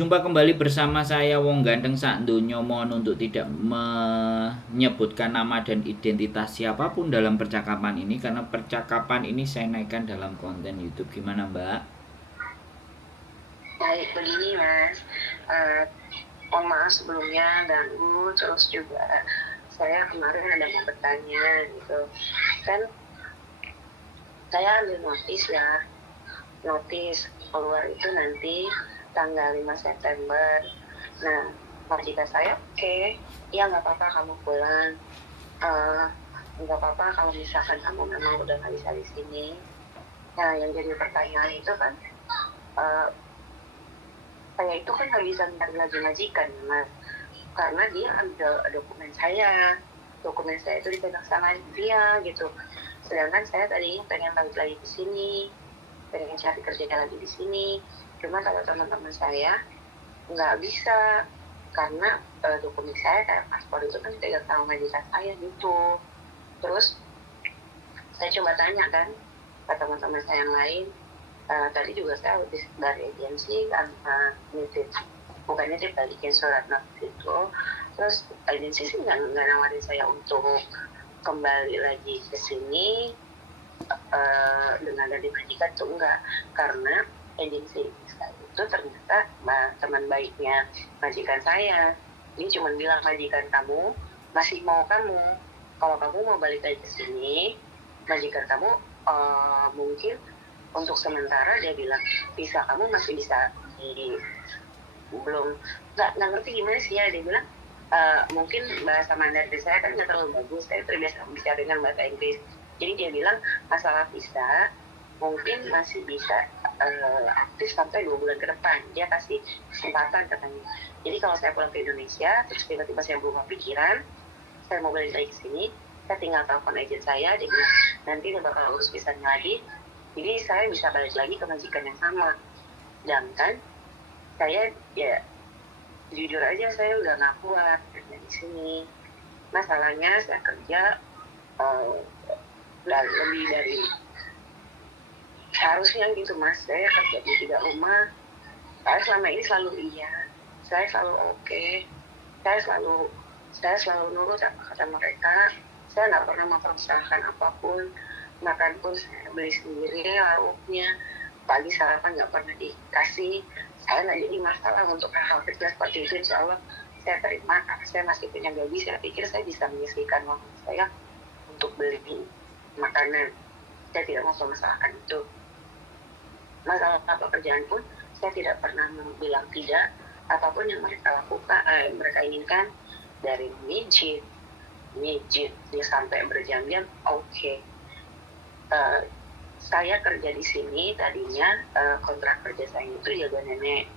berjumpa kembali bersama saya Wong Ganteng Sak Donya. Mohon untuk tidak menyebutkan nama dan identitas siapapun dalam percakapan ini karena percakapan ini saya naikkan dalam konten YouTube. Gimana, Mbak? Baik, begini Mas, uh, mohon maaf sebelumnya ganggu, terus juga saya kemarin ada mau bertanya gitu, kan saya ambil notis keluar itu nanti tanggal 5 September. Nah, majikan saya oke, ya nggak apa-apa kamu pulang, nggak apa-apa kalau misalkan kamu memang udah nggak bisa di sini. Nah, yang jadi pertanyaan itu kan, uh, saya itu kan nggak bisa minta lagi majikan, Mas, karena dia ambil dokumen saya itu dipegang sama dia gitu. Sedangkan saya tadinya pengen balik lagi ke sini, pengen cari kerja lagi di sini. Cuma kata teman-teman saya nggak bisa karena dokumen saya kayak paspor itu kan dipegang sama majikan saya gitu. Terus saya coba tanya kan ke teman-teman saya yang lain. Tadi juga saya habis dari agensi kan, nitip bukan nitip, balikin surat notis itu. Terus agensi sih nggak nawarin saya untuk kembali lagi ke sini dengan ada majikan tuh enggak, karena agensi saya itu ternyata teman baiknya majikan saya. Dia cuma bilang majikan kamu masih mau kamu, kalau kamu mau balik lagi ke sini, majikan kamu mungkin untuk sementara dia bilang bisa, kamu masih bisa di, belum nggak ngerti gimana sih ya, dia bilang mungkin bahasa Mandarin saya kan nggak terlalu bagus, saya terbiasa bicara dengan bahasa Inggris. Jadi dia bilang masalah visa mungkin masih bisa aktif sampai 2 bulan ke depan, dia kasih kesempatan katanya. Jadi kalau saya pulang ke Indonesia terus tiba-tiba saya berubah pikiran, saya mau balik lagi ke sini, saya tinggal telepon agent saya, dia bilang nanti dia bakal urus visanya lagi, jadi saya bisa balik lagi ke majikan yang sama. Sedangkan saya ya jujur aja saya udah nggak kuat kerja di sini. Masalahnya saya kerja lebih dari harusnya gitu Mas. Saya kerja di 3 rumah. Saya selama ini selalu iya, saya selalu oke, saya selalu nurut apa kata mereka. Saya nggak pernah mempermasalahkan apapun. Makan pun saya beli sendiri lauknya. Pagi sarapan nggak pernah dikasih. Saya nggak jadi masalah untuk hal-hal kecil seperti itu. Insya Allah saya terima karena saya masih punya gaji. Saya pikir saya bisa menyisihkan uang saya untuk beli makanan. Saya tidak mau mempermasalahkan itu. Masalah pekerjaan pun saya tidak pernah bilang tidak. Apapun yang mereka lakukan, mereka inginkan, dari mijit dia sampai berjam-jam, oke. Saya kerja di sini tadinya kontrak kerja saya itu jaga nenek.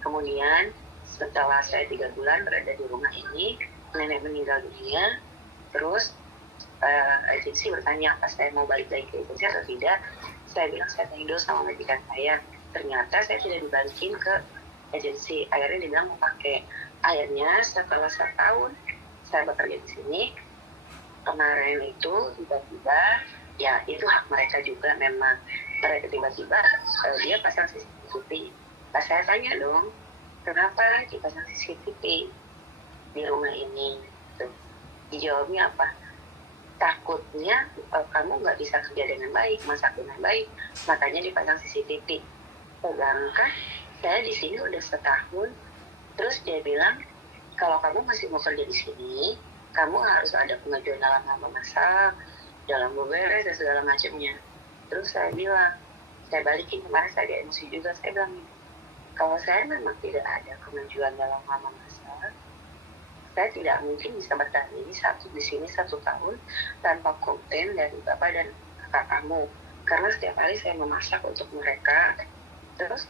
Kemudian setelah saya 3 bulan berada di rumah ini, nenek meninggal dunia. Terus agensi bertanya apa saya mau balik lagi ke agensi atau tidak. Saya bilang saya tanya dulu sama majikan saya. Ternyata saya tidak dibalikin ke agensi. Akhirnya dia bilang mau pakai. Akhirnya setelah 1 tahun saya bekerja di sini, kemarin itu tiba-tiba, ya itu hak mereka juga, memang mereka tiba-tiba dia pasang CCTV. Pas saya tanya dong, kenapa dipasang CCTV di rumah ini? Dijawabnya apa? Takutnya kamu nggak bisa kerja dengan baik, masak dengan baik, makanya dipasang CCTV. Sedangkan saya di sini udah 1 tahun. Terus dia bilang kalau kamu masih mau kerja di sini, kamu harus ada pengajuan dalam nama masak, dalam beberes dan segala macamnya. Terus saya bilang, saya balikin kemarin, saya ada emosi juga, saya bilang kalau saya memang tidak ada pengajuan dalam nama masak, saya tidak mungkin bisa bertahan di sini 1 tahun tanpa komplain dari bapak dan kakak kamu, karena setiap hari saya memasak untuk mereka. Terus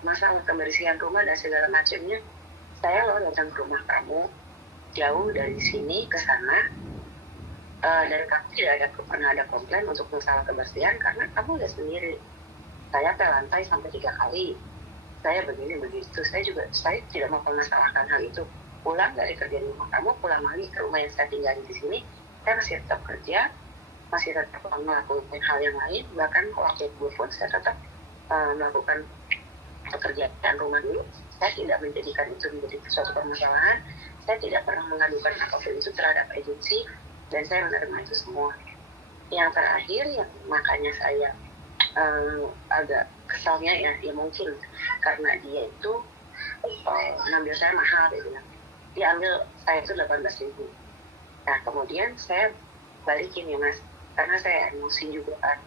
masalah kebersihan rumah dan segala macamnya, saya loh datang ke rumah kamu jauh dari sini ke sana, dan kamu tidak pernah ada komplain untuk masalah kebersihan, karena kamu lihat sendiri saya ke lantai sampai 3 kali, saya begini begitu. Saya tidak mau mempermasalahkan hal itu. Pulang dari kerja di rumah kamu, pulang lagi ke rumah yang saya tinggal di sini, saya masih tetap kerja, masih tetap melakukan hal yang lain. Bahkan waktu libur pun saya tetap melakukan pekerjaan rumah dulu. saya tidak menjadikan itu menjadi suatu permasalahan. Saya tidak pernah mengadukan apapun itu terhadap agensi, dan saya menerima itu semua. Yang terakhir yang makanya saya agak kesalnya ya mungkin karena dia itu ngambil saya mahal, dia ambil saya itu 18.000. Nah kemudian saya balikin ya mas, karena saya emosi juga kan,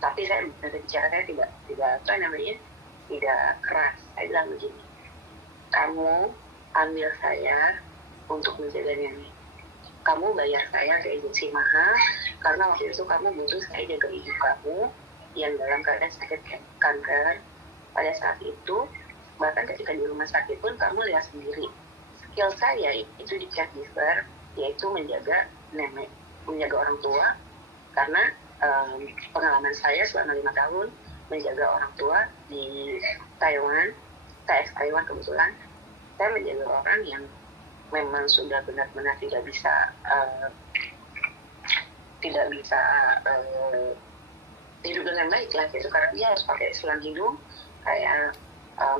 tapi saya bicara, saya tidak apa namanya, tidak keras. Saya bilang begini, kamu ambil saya untuk menjaga nenek, kamu bayar saya ke agensi mahal karena waktu itu kamu butuh saya jaga ibu kamu yang dalam keadaan sakit kanker. Pada saat itu, bahkan ketika di rumah sakit pun kamu lihat sendiri, skill saya itu di caregiver, yaitu menjaga nenek, menjaga orang tua, karena pengalaman saya selama 5 tahun menjaga orang tua di Taiwan, saya Taiwan kebetulan, saya menjaga orang yang memang sudah benar-benar tidak bisa hidup dengan baik lah gitu, karena dia harus pakai selang hidung, kayak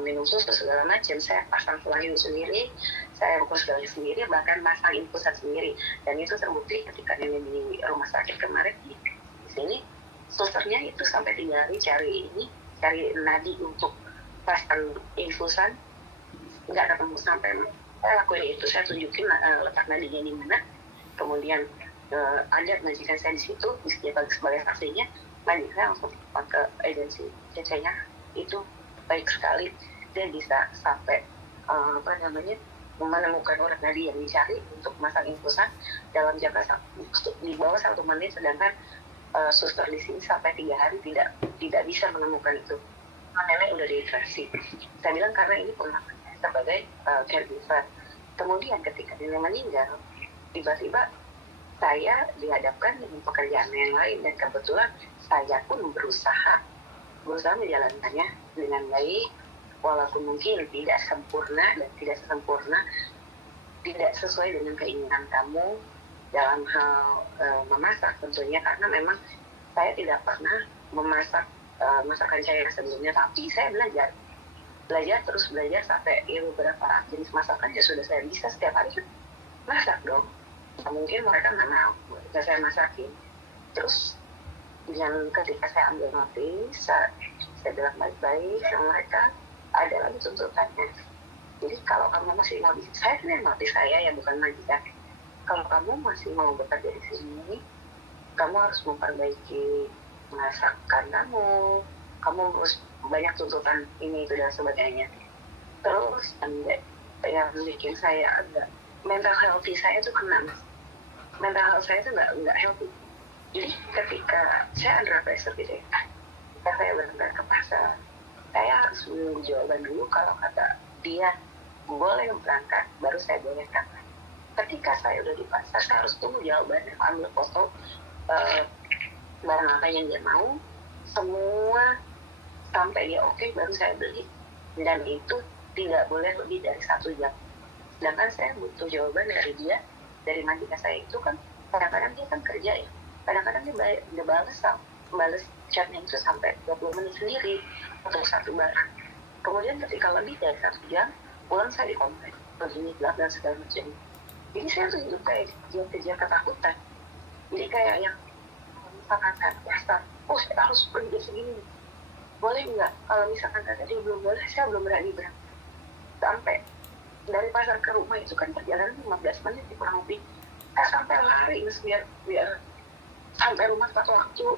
minum susu segala macam. Saya pasang selang hidung sendiri, saya ukur segala sendiri, bahkan pasang infusan sendiri, dan itu terbukti ketika nenek di rumah sakit kemarin di sini, susternya itu sampai 3 hari cari nadi untuk pasang infusan, nggak ketemu. Sampai saya lakuin itu, saya tunjukin letak nadinya di mana, kemudian ada majikan saya di situ sebagai saksinya. Majikan saya langsung ke agensi CC-nya, itu baik sekali, dia bisa sampai menemukan urat nadi yang dicari untuk masang infusan dalam jangka di bawah 1 menit, sedangkan suster di sini sampai 3 hari tidak bisa menemukan itu. Nenek udah dehidrasi. Saya bilang karena ini pengalaman sebagai caregiver. Kemudian ketika nenek meninggal, tiba-tiba saya dihadapkan dengan pekerjaan yang lain, dan kebetulan saya pun berusaha menjalankannya dengan baik, walaupun mungkin tidak sempurna dan tidak sempurna, tidak sesuai dengan keinginan kamu dalam hal memasak tentunya, karena memang saya tidak pernah memasak masakan China sebelumnya, tapi saya belajar terus belajar sampai beberapa jenis masakan ya sudah saya bisa. Setiap hari kan masak dong, nah, mungkin mereka nggak mau ketika saya masakin. Terus yang ketika saya ambil notis, saya bilang baik-baik sama mereka, ada lagi tuntutannya. Jadi kalau kamu masih mau, saya kan yang notis saya ya, bukan majikan. Kalau kamu masih mau bekerja di sini, kamu harus memperbaiki masakan kamu harus banyak tuntutan ini itu dan sebagainya. Terus yang bikin saya agak mental healthy saya itu kena, mental health saya itu nggak healthy. Jadi ketika saya under pressure gitu ya, ketika saya berangkat ke pasar, saya harus menunggu jawaban dulu. Kalau kata dia boleh berangkat, baru saya boleh berangkat. Ketika saya udah di pasar, saya harus tunggu jawabannya, ambil foto barang apa yang dia mau, semua sampai dia oke, baru saya beli, dan itu tidak boleh lebih dari 1 jam. Sedangkan saya butuh jawaban dari dia, dari majikan saya itu kan kadang-kadang dia kan kerja ya, kadang-kadang dia balas chatnya itu sampai 20 menit sendiri untuk satu barang. Kemudian ketika lebih dari 1 jam, pulang saya dikomplain begini dan segala macam. Jadi saya tuh hidup kayak kejar ketakutan. Jadi kayak yang misalkan kan pasar, saya harus pergi segini, boleh nggak? Kalau misalkan kata dia belum boleh, saya belum berani berangkat. Sampai dari pasar ke rumah itu kan perjalanan 15 menit kurang lebih. Saya sampai lari biar sampai rumah tepat waktu.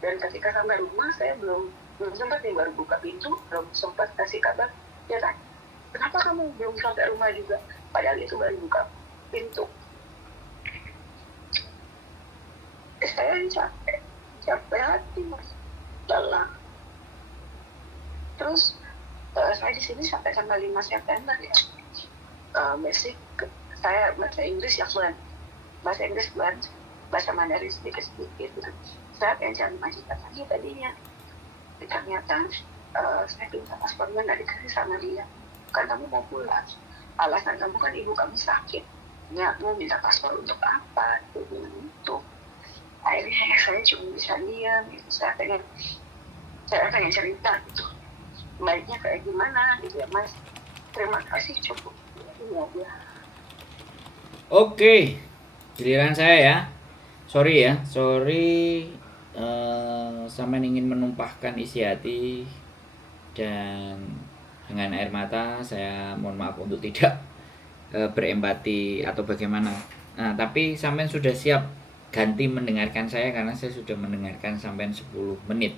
Dan ketika sampai rumah, saya belum sempat nih, baru buka pintu, belum sempat kasih kabar. Dia tanya, kenapa kamu belum sampai rumah juga? Padahal itu baru buka pintu. Saya capek hati mas, lelah. Terus saya di sini sampai tanggal 5 September ya. Basic saya bahasa Inggris ya fluent, bahasa Inggris fluent, bahasa Mandarin sedikit-sedikit gitu. Saya pengen cari majikan lagi tadinya, ternyata saya minta paspornya nggak dikasih sama dia. Kan kamu mau pulang, alasan kamu kan ibu kamu sakit, nggak mau minta paspor untuk apa? Itu akhirnya saya cuma bisa diam gitu. Saya pengen cerita gitu, baiknya kayak gimana gitu ya mas. Terima kasih, cukup. Iya. Oke, giliran saya ya. Sorry sampean ingin menumpahkan isi hati dan dengan air mata. Saya mohon maaf untuk tidak berempati atau bagaimana. Nah, tapi sampean sudah siap ganti mendengarkan saya karena saya sudah mendengarkan sampean 10 menit.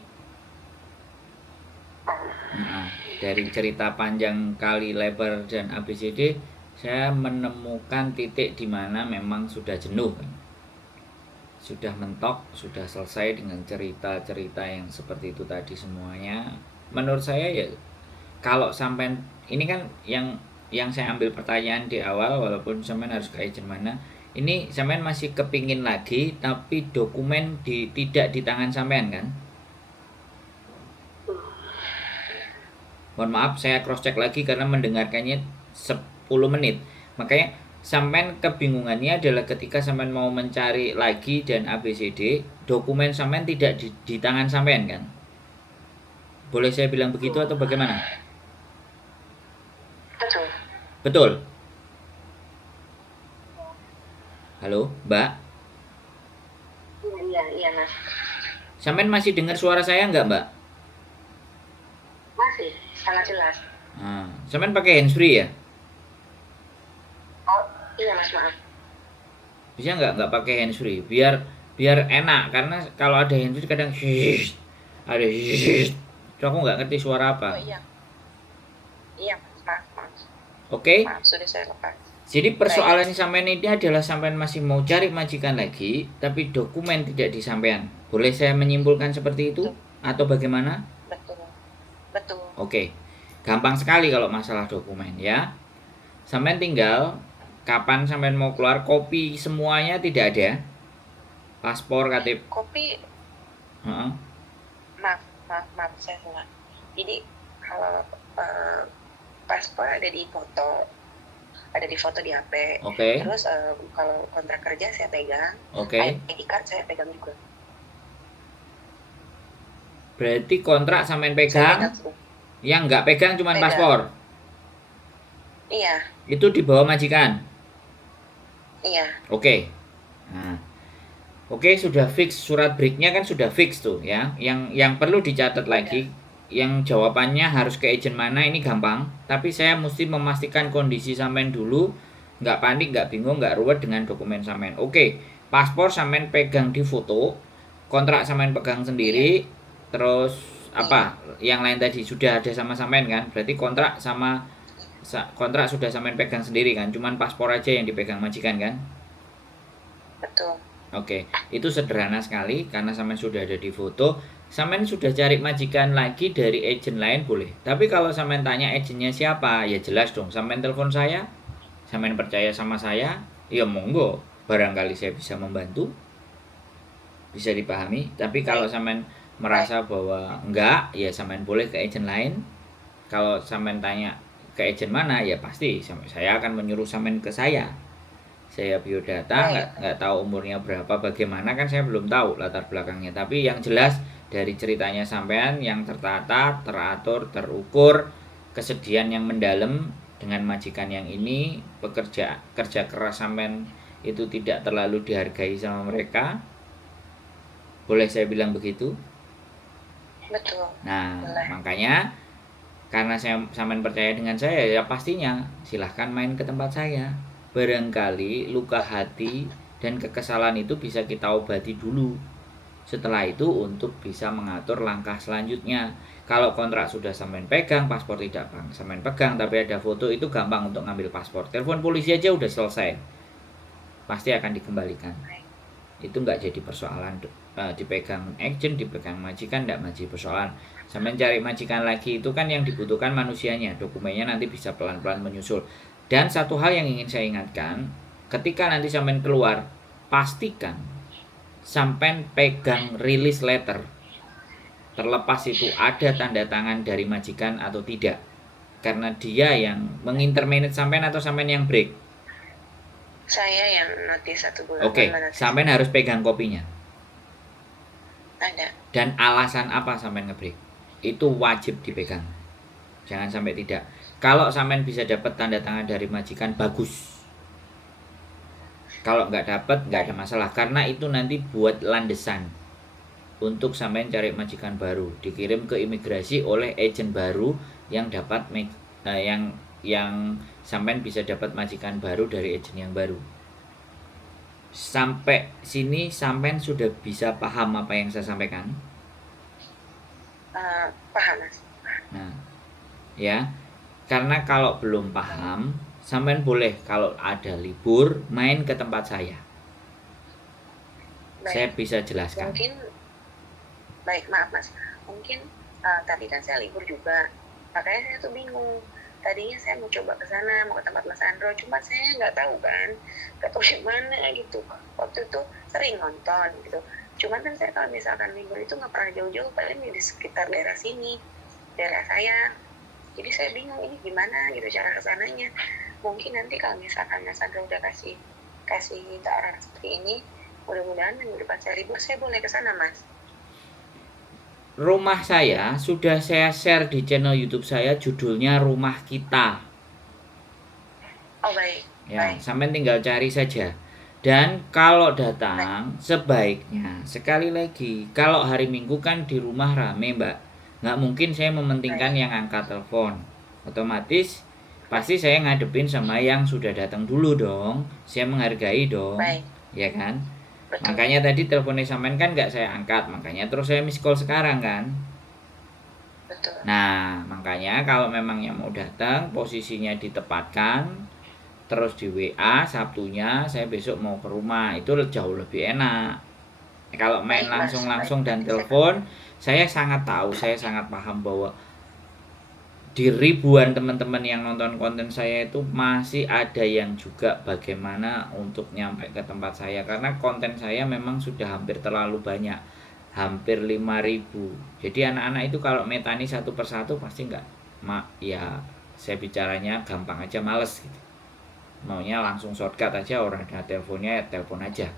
Nah, dari cerita panjang kali lebar dan ABCD, saya menemukan titik di mana memang sudah jenuh, sudah mentok, sudah selesai dengan cerita-cerita yang seperti itu tadi semuanya. Menurut saya ya, kalau sampai ini kan yang saya ambil pertanyaan di awal, walaupun sampean harus ke agent mana, ini sampean masih kepingin lagi, tapi dokumen tidak di tangan sampean kan? Mohon maaf, saya cross check lagi karena mendengarkannya 10 menit. Makanya sampean kebingungannya adalah ketika sampean mau mencari lagi dan ABCD, dokumen sampean tidak di tangan sampean kan? Boleh saya bilang begitu atau bagaimana? Betul. Betul. Halo, Mbak. Iya, Mas. Sampean masih dengar suara saya nggak, Mbak? Masih, sangat jelas. Nah, sampean pakai handsfree ya? Oh, iya Mas, maaf. Bisa nggak pakai handsfree? Biar enak, karena kalau ada handsfree kadang ada so aku nggak ngerti suara apa. Oh iya. Iya, maaf. Oke? Maaf, sudah saya lepas. Jadi persoalan sampean ini adalah sampean masih mau cari majikan lagi, tapi dokumen tidak disampaikan. Boleh saya menyimpulkan seperti itu? Atau bagaimana? Betul. Oke. Gampang sekali kalau masalah dokumen ya. Sampean tinggal kapan sampean mau keluar, kopi semuanya tidak ada. Paspor, KTP. Kopi. Maaf, saya salah. Jadi kalau paspor ada di foto di HP. Oke. Terus kalau kontrak kerja saya pegang. Oke. ID card saya pegang juga. Berarti kontrak sampean pegang. Yang nggak pegang cuma paspor. Iya. Itu dibawa majikan. Iya. Oke. Nah. Oke, sudah fix, surat breaknya kan sudah fix tuh ya. Yang perlu dicatat lagi, yang jawabannya harus ke agent mana ini gampang. Tapi saya mesti memastikan kondisi sampean dulu, nggak panik, nggak bingung, nggak ruwet dengan dokumen sampean. Oke, paspor sampean pegang di foto, kontrak sampean pegang sendiri, terus apa? Yang lain tadi sudah ada sama sampean kan? Berarti kontrak sudah sampean pegang sendiri kan? Cuman paspor aja yang dipegang majikan kan? Betul. Oke, itu sederhana sekali karena sampean sudah ada di foto. Sampean sudah cari majikan lagi dari agent lain boleh. Tapi kalau sampean tanya agentnya siapa, ya jelas dong. Sampean telepon saya, sampean percaya sama saya, ya monggo. Barangkali saya bisa membantu, bisa dipahami. Tapi kalau sampean merasa bahwa enggak, ya sampean boleh ke agent lain. Kalau sampean tanya ke agent mana, ya pasti saya akan menyuruh sampean ke saya. Saya biodata, nggak tahu umurnya berapa, bagaimana kan saya belum tahu latar belakangnya. Tapi yang jelas dari ceritanya sampean yang tertata, teratur, terukur, kesedihan yang mendalam dengan majikan yang ini, kerja keras sampean itu tidak terlalu dihargai sama mereka. Boleh saya bilang begitu? Betul. Nah, makanya karena sampean percaya dengan saya, ya pastinya silahkan main ke tempat saya. Barangkali luka hati dan kekesalan itu bisa kita obati dulu. Setelah itu untuk bisa mengatur langkah selanjutnya. Kalau kontrak sudah sampean pegang, paspor tidak sampean pegang, tapi ada foto, itu gampang untuk ngambil paspor. Telepon polisi aja udah selesai. Pasti akan dikembalikan. Itu nggak jadi persoalan. Dipegang agent, dipegang majikan, nggak menjadi persoalan. Sampean cari majikan lagi itu kan yang dibutuhkan manusianya. Dokumennya nanti bisa pelan-pelan menyusul. Dan satu hal yang ingin saya ingatkan, ketika nanti sampean keluar, pastikan sampean pegang release letter. Terlepas itu ada tanda tangan dari majikan atau tidak. Karena dia yang mengintermanage sampean atau sampean yang break? Saya yang notice 1 bulan. Oke, sampean harus pegang kopinya. Ada. Dan alasan apa sampean ngebreak? Itu wajib dipegang. Jangan sampai tidak. Kalau sampean bisa dapat tanda tangan dari majikan, bagus. Kalau nggak dapat, nggak ada masalah, karena itu nanti buat landesan untuk sampean cari majikan baru, dikirim ke imigrasi oleh agent baru yang dapat yang sampean bisa dapat majikan baru dari agent yang baru. Sampai sini sampean sudah bisa paham apa yang saya sampaikan? Paham Mas. Nah, ya. Karena kalau belum paham, sampean boleh kalau ada libur main ke tempat saya. Baik. Saya bisa jelaskan. Mungkin baik, maaf Mas. Mungkin tadi kan saya libur juga. Makanya saya tuh bingung. Tadinya saya mau coba ke sana, mau ke tempat Mas Andro, cuma saya nggak tahu kan, nggak tahu di mana gitu. Waktu itu sering nonton gitu. Cuman kan saya kalau misalkan libur itu nggak pernah jauh-jauh, paling di sekitar daerah sini, daerah saya. Jadi saya bingung ini gimana gitu cara kesananya. Mungkin nanti kalau misalkan Mas Andro udah kasih arah seperti ini, mudah-mudahan minggu depan saya libur, saya boleh ke sana Mas. Rumah saya sudah saya share di channel YouTube saya, judulnya Rumah Kita. Oh baik. Ya, Baik. sampai tinggal cari saja. Dan kalau datang, sebaiknya sekali lagi, kalau hari Minggu kan di rumah rame, Mbak. Nggak mungkin saya mementingkan yang angkat telepon. Otomatis pasti saya ngadepin sama yang sudah datang dulu dong. Saya menghargai dong. Baik. Ya kan? Betul. Makanya tadi teleponnya sampean kan nggak saya angkat, makanya terus saya miss call sekarang kan. Betul. Nah, makanya kalau memang yang mau datang, posisinya ditempatkan, terus di WA Sabtunya saya besok mau ke rumah, itu jauh lebih enak. Kalau main Baik, Mas. langsung dan Baik. telepon, saya sangat tahu, saya sangat paham bahwa di ribuan teman-teman yang nonton konten saya itu masih ada yang juga bagaimana untuk nyampe ke tempat saya, karena konten saya memang sudah hampir terlalu banyak, hampir 5.000. Jadi anak-anak itu kalau metani satu persatu pasti enggak, ya saya bicaranya gampang aja, males gitu. Maunya langsung shortcut aja, orang ada teleponnya ya telepon aja.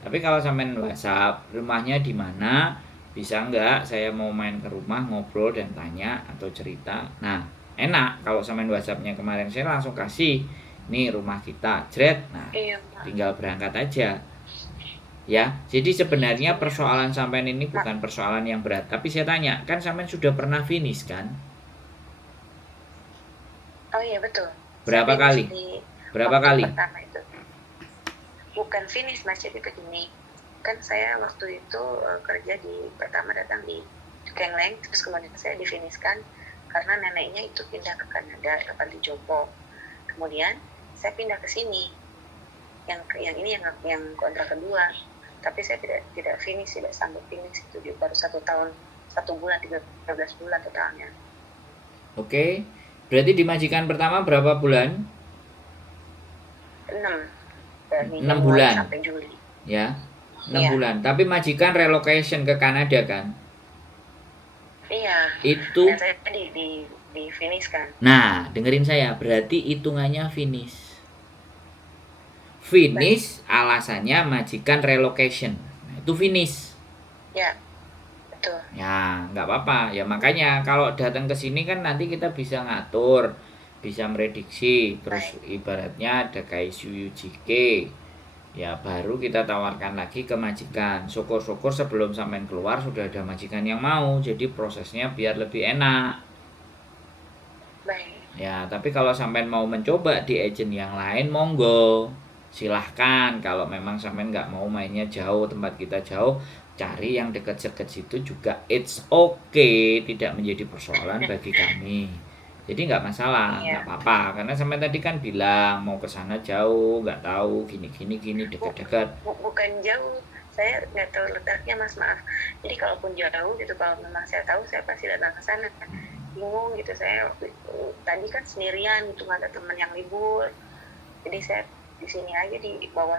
Tapi kalau sampean WhatsApp, rumahnya di mana, bisa enggak saya mau main ke rumah ngobrol dan tanya atau cerita. Nah, enak kalau sampean WhatsAppnya kemarin saya langsung kasih, nih rumah kita, jret. Nah, tinggal berangkat aja. Ya, jadi sebenarnya persoalan sampean ini bukan persoalan yang berat. Tapi saya tanya, kan sampean sudah pernah finish kan? Oh iya betul. Berapa kali? Berapa kali? Pertama itu. Bukan finish Mas, jadi begini. Kan saya waktu itu kerja pertama datang di Kengleng, terus kemudian saya difinishkan karena neneknya itu pindah ke Kanada, tempat di Jompo. Kemudian saya pindah ke sini. Yang ini yang kontrak kedua. Tapi saya tidak finish, tidak sanggup finish, itu baru 1 tahun, 1 bulan, 13 bulan totalnya. Oke. Berarti di majikan pertama berapa bulan? 6 bulan sampai Juli. Ya, 6 bulan. Tapi majikan relocation ke Kanada kan? Iya. Itu. Dan saya di finish kan. Nah, dengerin saya. Berarti hitungannya finish. Finish alasannya majikan relocation. Nah, itu finish. Ya. Betul. Ya, nggak apa-apa. Ya makanya kalau datang ke sini kan nanti kita bisa ngatur, bisa merediksi, terus ibaratnya ada KSU UJK, ya baru kita tawarkan lagi ke majikan. Syukur-syukur sebelum sampean keluar sudah ada majikan yang mau, jadi prosesnya biar lebih enak. Baik. Ya, tapi kalau sampean mau mencoba di agent yang lain, monggo, silahkan. Kalau memang sampean nggak mau mainnya jauh, tempat kita jauh, cari yang dekat-dekat situ juga, it's okay, tidak menjadi persoalan bagi kami. Jadi nggak masalah, nggak apa-apa. Karena sampai tadi kan bilang mau ke sana jauh, nggak tahu gini dekat-dekat. Bukan jauh, saya nggak tahu letaknya Mas, maaf. Jadi kalaupun jauh gitu, kalau memang saya tahu, saya pasti datang ke sana. Bingung gitu, saya waktu itu tadi kan sendirian gitu, nggak ada teman yang libur. Jadi saya di sini aja di bawah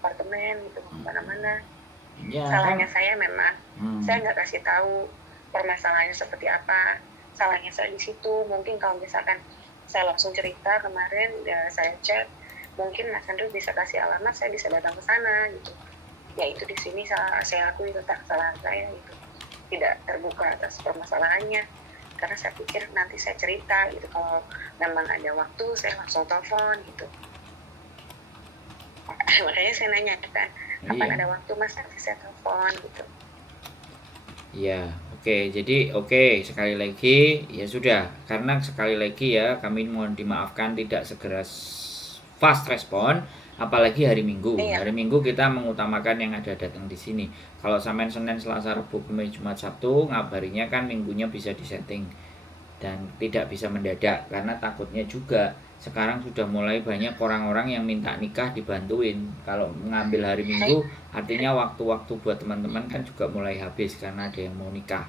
apartemen gitu, kemana-mana. Ya, salahnya kan? Saya memang saya nggak kasih tahu permasalahannya seperti apa. Salahnya saya di situ. Mungkin kalau misalkan saya langsung cerita kemarin, ya saya chat, mungkin Mas Andrew bisa kasih alamat, saya bisa datang ke sana gitu. Ya itu di sini saya akui tentang kesalahan saya gitu, tidak terbuka atas permasalahannya. karena saya pikir nanti saya cerita gitu, kalau memang ada waktu saya langsung telepon gitu. Makanya saya nanya kan, kapan Iya. ada waktu Mas nanti saya telepon gitu. Ya, oke. Jadi sekali lagi ya sudah, karena sekali lagi ya kami mohon dimaafkan tidak segera fast respon, apalagi hari Minggu. Iya. Hari Minggu kita mengutamakan yang ada datang di sini. Kalau sampai Senin, Selasa, Rabu, Kamis, Jumat, Sabtu, ngabarinya kan minggunya bisa disetting dan tidak bisa mendadak karena takutnya juga sekarang sudah mulai banyak orang-orang yang minta nikah dibantuin. Kalau mengambil hari Minggu artinya waktu-waktu buat teman-teman kan juga mulai habis karena ada yang mau nikah.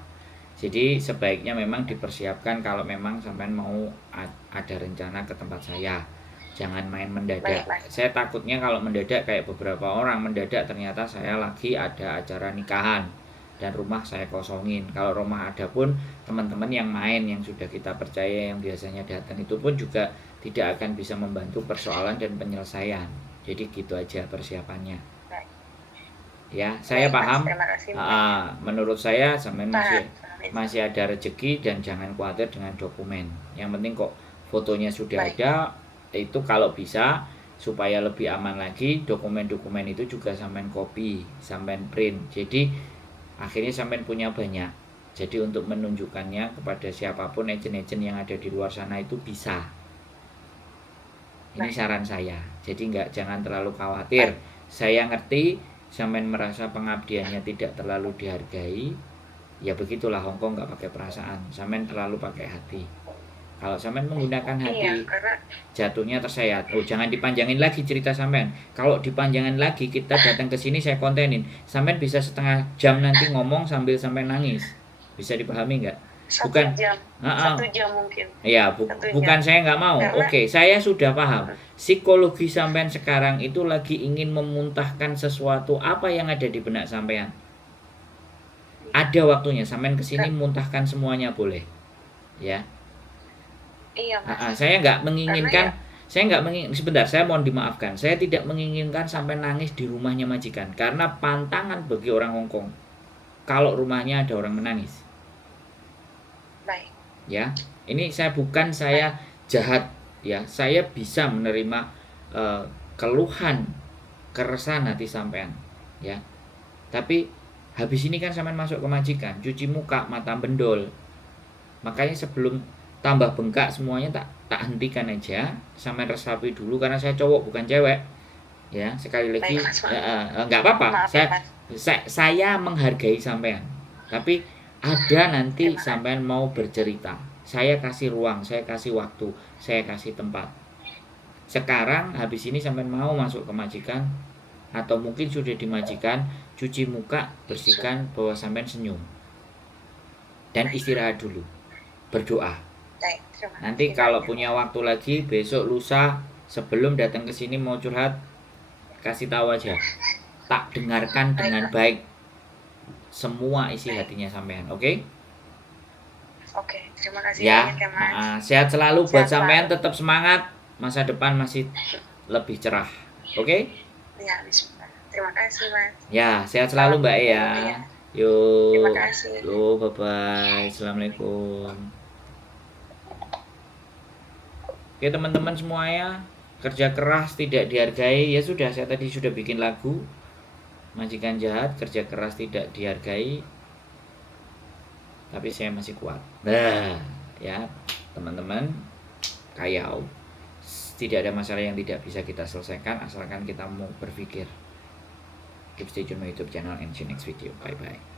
Jadi sebaiknya memang dipersiapkan kalau memang sampai mau ada rencana ke tempat saya. Jangan main mendadak. Saya takutnya kalau mendadak kayak beberapa orang mendadak ternyata saya lagi ada acara nikahan dan rumah saya kosongin. Kalau rumah ada pun teman-teman yang main yang sudah kita percaya yang biasanya datang itu pun juga tidak akan bisa membantu persoalan dan penyelesaian. Jadi gitu aja persiapannya. Ya, saya paham. Menurut saya sampean masih ada rezeki dan jangan khawatir dengan dokumen. Yang penting kok fotonya sudah ada, itu kalau bisa supaya lebih aman lagi dokumen-dokumen itu juga sampean copy, sampean print. Jadi akhirnya sampean punya banyak. Jadi untuk menunjukkannya kepada siapapun agen-agen yang ada di luar sana itu bisa. Ini saran saya. Jadi jangan terlalu khawatir. Saya ngerti sampean merasa pengabdiannya tidak terlalu dihargai. Ya begitulah, Hongkong nggak pakai perasaan, sampean terlalu pakai hati. Kalau sampean menggunakan hati, jatuhnya tersayat. Oh, jangan dipanjangin lagi cerita sampean. Kalau dipanjangin lagi, kita datang ke sini saya kontenin. Sampean bisa setengah jam nanti ngomong sambil sampean nangis. Bisa dipahami nggak? Bukan 1 jam mungkin. Iya, bukan saya nggak mau. Oke, saya sudah paham. Psikologi sampean sekarang itu lagi ingin memuntahkan sesuatu apa yang ada di benak sampean. Ada waktunya sampean kesini muntahkan semuanya boleh, ya. Iya, Mas. Saya nggak menginginkan, sebentar, saya mohon dimaafkan. Saya tidak menginginkan sampai nangis di rumahnya majikan karena pantangan bagi orang Hongkong kalau rumahnya ada orang menangis. Baik. Ya, ini saya jahat, ya. Saya bisa menerima keluhan, keresahan hati sampean, ya. Tapi habis ini kan sampean masuk ke majikan, cuci muka, mata bendol. Makanya sebelum tambah bengkak semuanya tak hentikan aja, sampai resapi dulu karena saya cowok bukan cewek. Ya, sekali lagi nggak apa-apa. Saya menghargai sampean. Tapi ada nanti sampean mau bercerita. Saya kasih ruang, saya kasih waktu, saya kasih tempat. Sekarang habis ini sampean mau masuk ke majikan atau mungkin sudah dimajikan, cuci muka, bersihkan bahwa sampean senyum. Dan istirahat dulu. Berdoa. Nanti kalau punya waktu lagi besok lusa sebelum datang ke sini mau curhat, kasih tahu aja. Tak dengarkan dengan baik semua isi hatinya sampean, oke? Oke, terima kasih ya, banyak ya, Mas. Sehat selalu buat sampean, tetap semangat. Masa depan masih lebih cerah. Oke? Ya, bismillah. Terima kasih, Mas. Ya, sehat selalu Mbak ya. Yuk. Terima kasih. Yuk, bye-bye. Assalamualaikum. Oke teman-teman semuanya, kerja keras tidak dihargai. Ya sudah, saya tadi sudah bikin lagu. Majikan jahat, kerja keras tidak dihargai. Tapi saya masih kuat. Nah, ya teman-teman, kayau. Tidak ada masalah yang tidak bisa kita selesaikan asalkan kita mau berpikir. Keep stay tune my YouTube channel and see you next video. Bye bye.